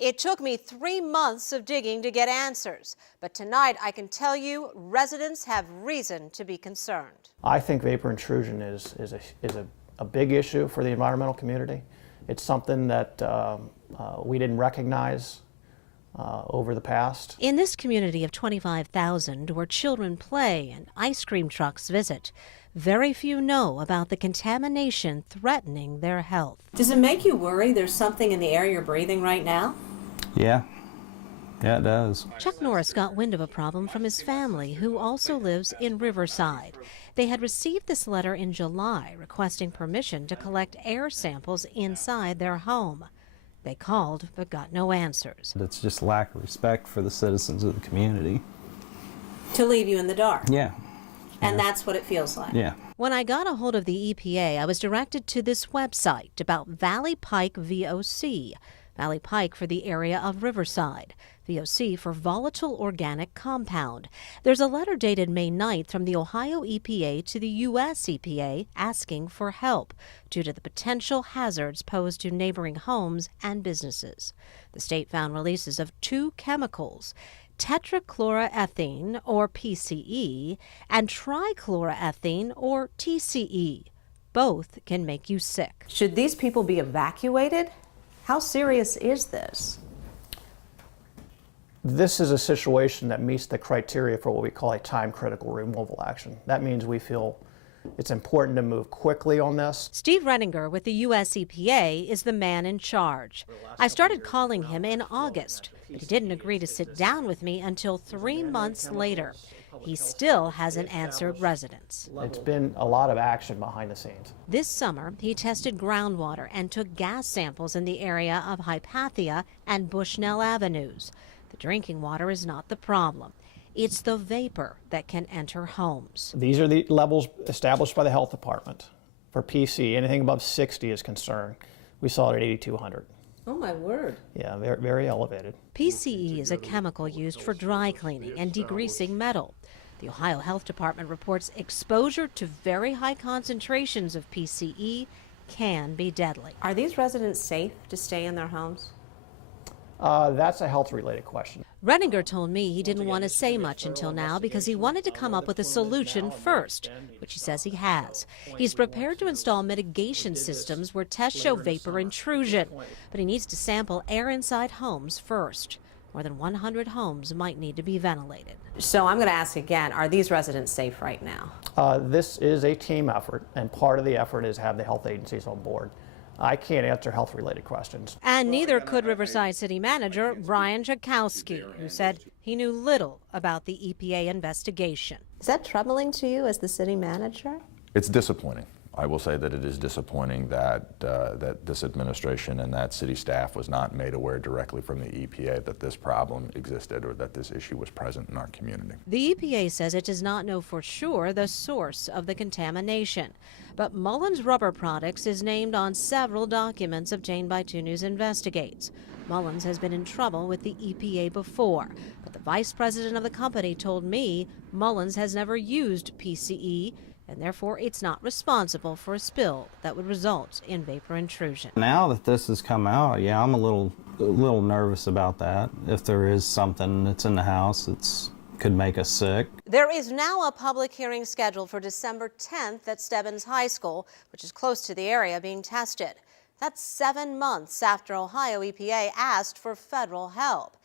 It took me 3 months of digging to get answers, but tonight I can tell you residents have reason to be concerned. I think vapor intrusion is a big issue for the environmental community. It's something that we didn't recognize over the past. In this community of 25,000 where children play and ice cream trucks visit, very few know about the contamination threatening their health. Does it make you worry there's something in the air you're breathing right now? Yeah, it does. Chuck Norris got wind of a problem from his family, who also lives in Riverside. They had received this letter in July requesting permission to collect air samples inside their home. They called but got no answers. It's just lack of respect for the citizens of the community. To leave you in the dark? Yeah. And that's what it feels like? Yeah. When I got a hold of the EPA, I was directed to this website about Valley Pike VOC. Valley Pike for the area of Riverside, VOC for volatile organic compound. There's a letter dated May 9th from the Ohio EPA to the U.S. EPA asking for help due to the potential hazards posed to neighboring homes and businesses. The state found releases of 2 chemicals, tetrachloroethene, or PCE, and trichloroethene, or TCE. Both can make you sick. Should these people be evacuated? How serious is this? This is a situation that meets the criteria for what we call a time-critical removal action. That means we feel it's important to move quickly on this. Steve Renninger with the U.S. EPA is the man in charge. I started calling him in August, but he didn't agree to sit down with me until 3 months later. He still hasn't answered residents. It's been a lot of action behind the scenes. This summer, he tested groundwater and took gas samples in the area of Hypatia and Bushnell Avenues. The drinking water is not the problem. It's the vapor that can enter homes. These are the levels established by the health department. For PC, anything above 60 is concerned. We saw it at 8,200. Oh, my word. Yeah, very, very elevated. PCE is a chemical used for dry cleaning and degreasing metal. The Ohio Health Department reports exposure to very high concentrations of PCE can be deadly. Are these residents safe to stay in their homes? That's a health-related question. Renninger told me he didn't want to say much until now because he wanted to come up with a solution first, which he says he has. He's prepared to install mitigation systems where tests show vapor intrusion, but he needs to sample air inside homes first. More than 100 homes might need to be ventilated. So I'm going to ask again, are these residents safe right now? This is a team effort, and part of the effort is have the health agencies on board. I can't answer health-related questions. And neither could Riverside City Manager Brian Jakowski, who said he knew little about the EPA investigation. Is that troubling to you as the city manager? It's disappointing. I will say that it is disappointing that that this administration and that city staff was not made aware directly from the EPA that this problem existed or that this issue was present in our community. The EPA says it does not know for sure the source of the contamination, but Mullins Rubber Products is named on several documents obtained by 2 News Investigates. Mullins has been in trouble with the EPA before, but the vice president of the company told me Mullins has never used PCE, and therefore it's not responsible for a spill that would result in vapor intrusion. Now that this has come out, yeah, I'm a little nervous about that. If there is something that's in the house that's could make us sick. There is now a public hearing scheduled for December 10th at Stebbins High School, which is close to the area being tested. That's 7 months after Ohio EPA asked for federal help.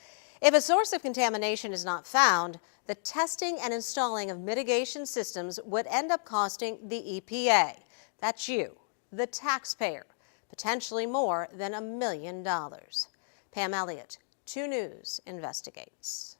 If a source of contamination is not found, the testing and installing of mitigation systems would end up costing the EPA. That's you, the taxpayer, potentially more than $1 million. Pam Elliott, 2 News Investigates.